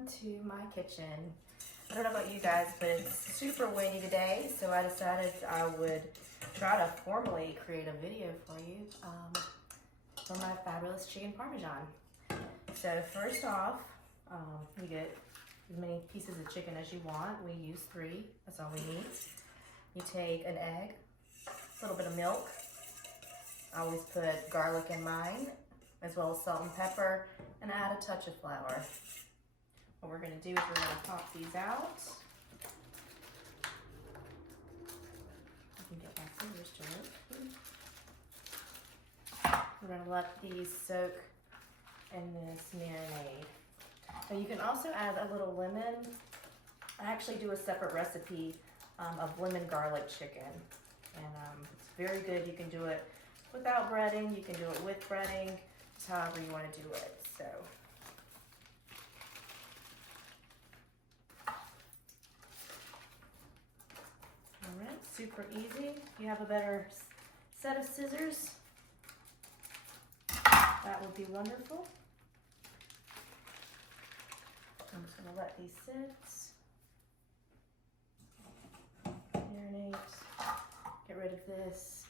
welcome to my kitchen. I don't know about you guys, but it's super windy today, so I decided I would try to formally create a video for you for my fabulous chicken parmesan. So first off, you get as many pieces of chicken as you want. We use 3, that's all we need. You take an egg, a little bit of milk. I always put garlic in mine, as well as salt and pepper, and add a touch of flour. What we're gonna do is we're gonna pop these out. I can get my fingers to work. We're gonna let these soak in this marinade. Now you can also add a little lemon. I actually do a separate recipe of lemon garlic chicken, and it's very good. You can do it without breading, you can do it with breading, just however you want to do it. So all right, super easy. If you have a better set of scissors, that would be wonderful. I'm just gonna let these sit, marinate, get rid of this.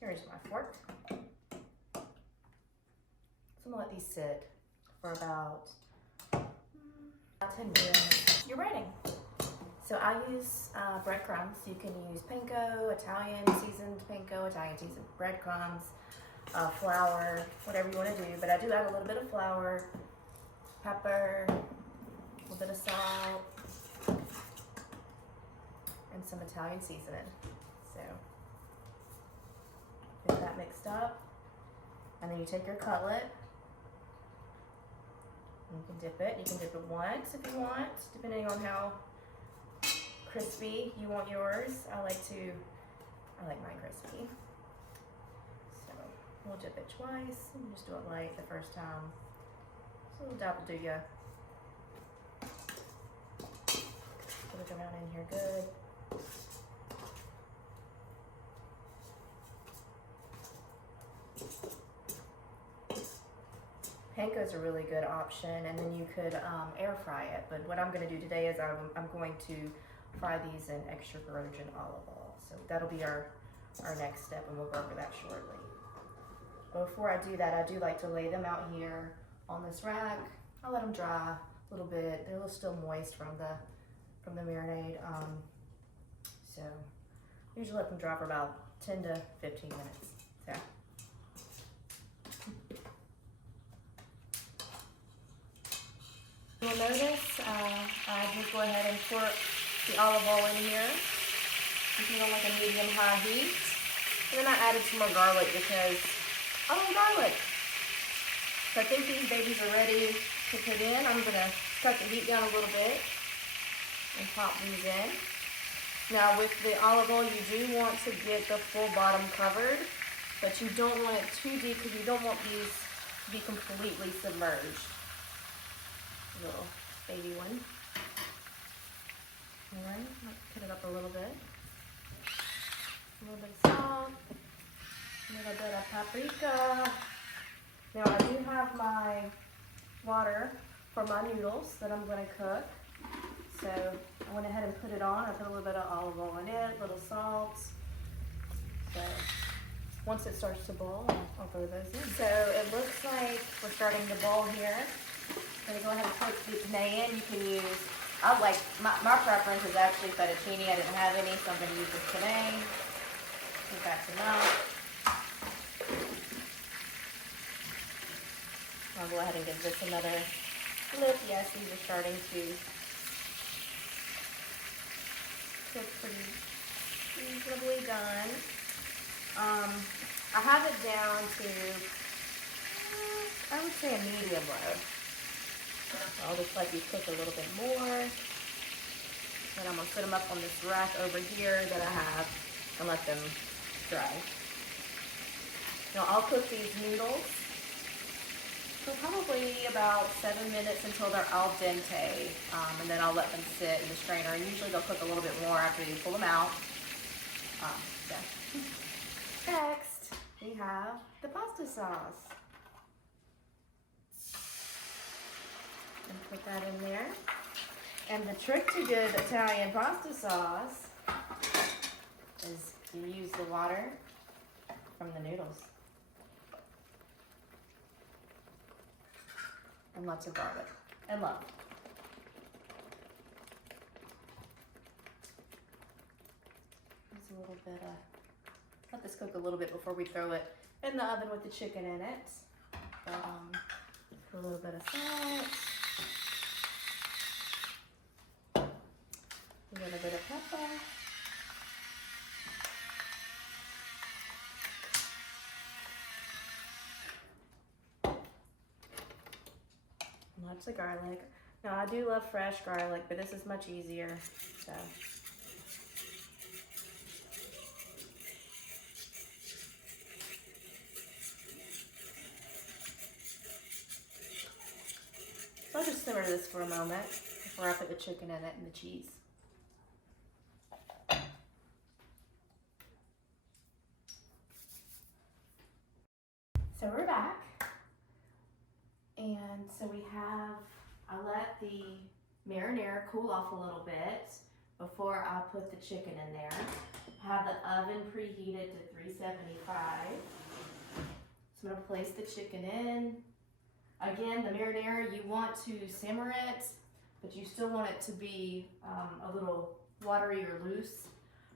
Here's my fork. So I'm gonna let these sit for about 10 minutes. You're ready. So I use breadcrumbs. You can use panko, Italian seasoned panko, Italian seasoned breadcrumbs, flour, whatever you want to do. But I do add a little bit of flour, pepper, a little bit of salt, and some Italian seasoning. So get that mixed up, and then you take your cutlet. You can dip it. You can dip it once if you want, depending on how crispy you want yours. I like mine crispy. So we'll dip it twice and just do it light the first time. So a little dab will do ya. Put it around in here good. Panko is a really good option, and then you could air fry it. But what I'm going to do today is I'm going to fry these in extra virgin olive oil. So that'll be our next step, and we'll go over that shortly. But before I do that, I do like to lay them out here on this rack. I'll let them dry a little bit. They're still moist from the marinade. So usually let them dry for about 10 to 15 minutes. So. You'll notice I just go ahead and pour the olive oil in here. You can go like a medium-high heat. And then I added some more garlic because I love garlic. So I think these babies are ready to put in. I'm going to cut the heat down a little bit and pop these in. Now with the olive oil, you do want to get the full bottom covered, but you don't want it too deep because you don't want these to be completely submerged. Little baby one. All right, cut it up a little bit. A little bit of salt, a little bit of paprika. Now I do have my water for my noodles that I'm going to cook. So I went ahead and put it on. I put a little bit of olive oil in it, a little salt. So once it starts to boil, I'll throw those in. So it looks like we're starting to boil here. I'm going to go ahead and put the penne in. You can use, my preference is actually fettuccine. I didn't have any, so I'm going to use this penne. I think that's enough. I'll go ahead and give this another flip. Yes, these are starting to cook pretty reasonably done. I have it down to, I would say a medium low. I'll just let these cook a little bit more. Then I'm going to put them up on this rack over here that I have and let them dry. Now I'll cook these noodles for probably about 7 minutes until they're al dente, and then I'll let them sit in the strainer. And usually they'll cook a little bit more after you pull them out. Next, we have the pasta sauce. Put that in there. And the trick to good Italian pasta sauce is to use the water from the noodles. And lots of garlic and love. Just a little bit of, let this cook a little bit before we throw it in the oven with the chicken in it. Put a little bit of salt. A little bit of pepper. Lots of garlic. Now I do love fresh garlic, but this is much easier. So. I'll just simmer this for a moment before I put the chicken in it and the cheese. So we're back, and so I let the marinara cool off a little bit before I put the chicken in there. I have the oven preheated to 375. So I'm gonna place the chicken in. Again, the marinara, you want to simmer it, but you still want it to be a little watery or loose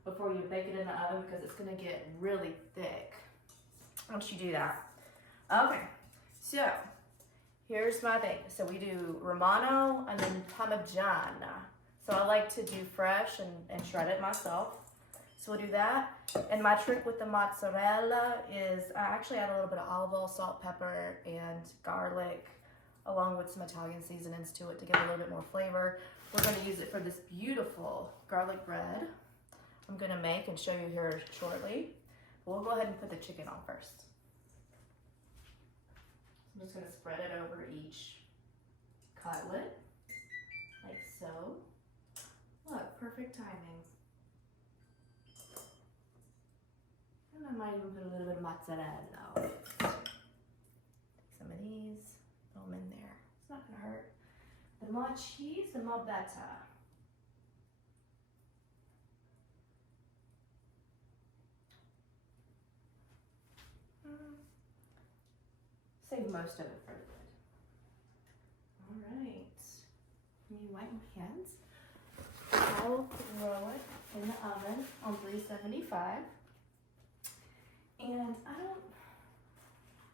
before you bake it in the oven because it's gonna get really thick once you do that. Okay, so here's my thing. So we do Romano and then Parmigiana. So I like to do fresh and shred it myself. So we'll do that. And my trick with the mozzarella is I actually add a little bit of olive oil, salt, pepper, and garlic, along with some Italian seasonings to it to give it a little bit more flavor. We're gonna use it for this beautiful garlic bread I'm gonna make and show you here shortly. We'll go ahead and put the chicken on first. I'm just gonna spread it over each cutlet, like so. Look, perfect timing. And I might even put a little bit of mozzarella. Some of these, throw them in there. It's not gonna hurt. The more cheese, the more better. Save most of it for the bread. All right. Let me wipe my hands. I'll throw it in the oven on 375. And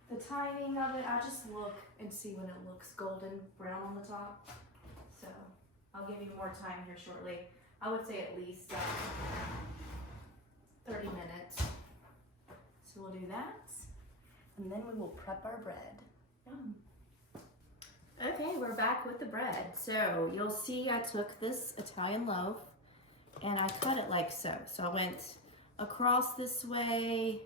the timing of it, I just look and see when it looks golden brown on the top. So I'll give you more time here shortly. I would say at least 30 minutes. So we'll do that. And then we will prep our bread. Yum. Okay, we're back with the bread. So you'll see I took this Italian loaf and I cut it like so. So I went across this way,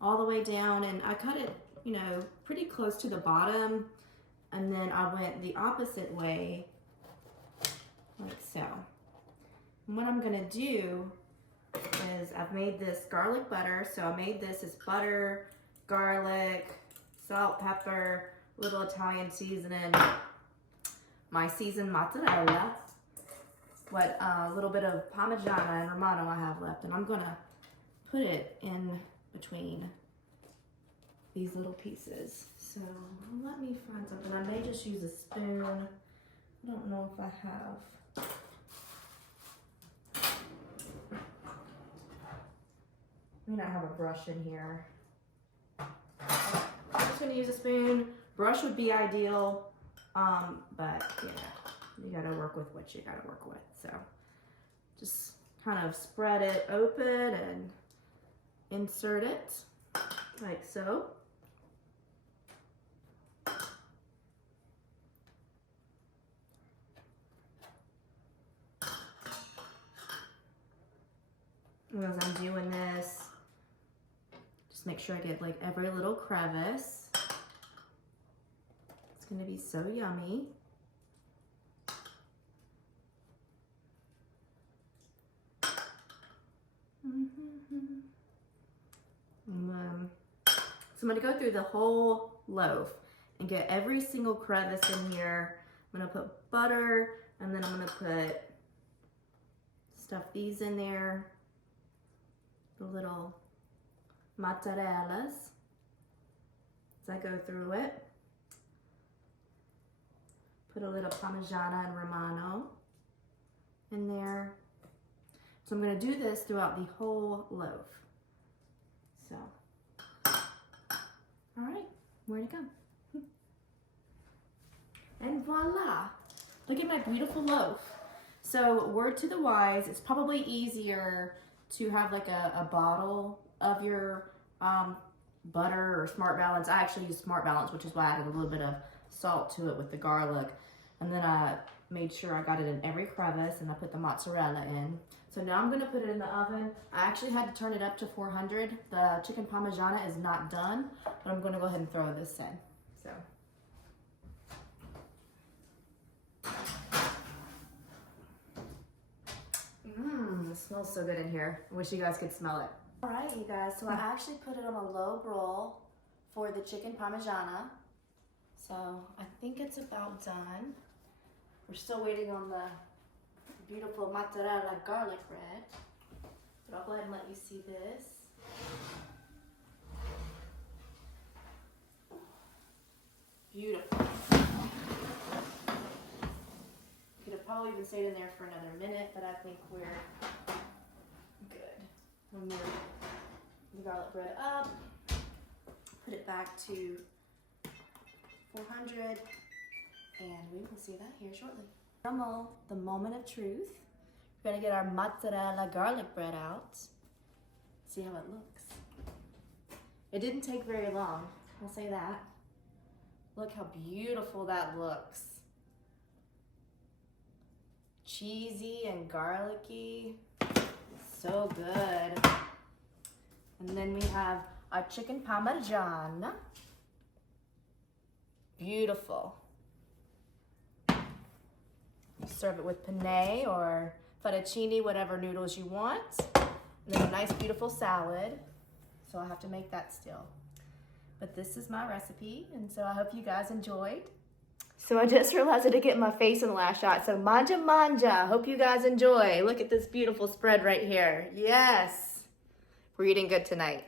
all the way down, and I cut it, you know, pretty close to the bottom. And then I went the opposite way, like so. And what I'm gonna do is I've made this garlic butter. So I made this as butter, garlic, salt, pepper, little Italian seasoning, my seasoned mozzarella, what little bit of Parmigiana and Romano I have left, and I'm gonna put it in between these little pieces. So let me find something. I may just use a spoon. I don't know if I have. I may not have a brush in here. I'm just gonna use a spoon. Brush would be ideal, but yeah, you gotta work with what you gotta work with. So just kind of spread it open and insert it like so. And as I'm doing this, just make sure I get like every little crevice. It's gonna be so yummy. So I'm gonna go through the whole loaf and get every single crevice in here I'm gonna put butter, and then I'm gonna stuff these in there. The little mozzarellas as I go through it. Put a little Parmigiana and Romano in there. So I'm gonna do this throughout the whole loaf. So, all right, where to go? And voila, look at my beautiful loaf. So word to the wise, it's probably easier to have like a bottle of your butter or Smart Balance. I actually use Smart Balance, which is why I added a little bit of salt to it with the garlic. And then I made sure I got it in every crevice, and I put the mozzarella in. So now I'm gonna put it in the oven. I actually had to turn it up to 400. The chicken Parmigiana is not done, but I'm gonna go ahead and throw this in. So. It smells so good in here. I wish you guys could smell it. All right, you guys, so I actually put it on a low broil for the chicken Parmigiana. So I think it's about done. We're still waiting on the beautiful mozzarella garlic bread. But I'll go ahead and let you see this. Beautiful. Could have probably even stayed in there for another minute, but I think we're good. We'll move the garlic bread up, put it back to 400, and we will see that here shortly. The moment of truth. We're gonna get our mozzarella garlic bread out. See how it looks. It didn't take very long, I'll say that. Look how beautiful that looks. Cheesy and garlicky, so good. And then we have our chicken Parmigiana. Beautiful. Serve it with penne or fettuccine, whatever noodles you want. And then a nice beautiful salad. So I'll have to make that still. But this is my recipe, and so I hope you guys enjoyed. So I just realized I didn't get my face in the last shot. So manja manja. Hope you guys enjoy. Look at this beautiful spread right here. Yes. We're eating good tonight.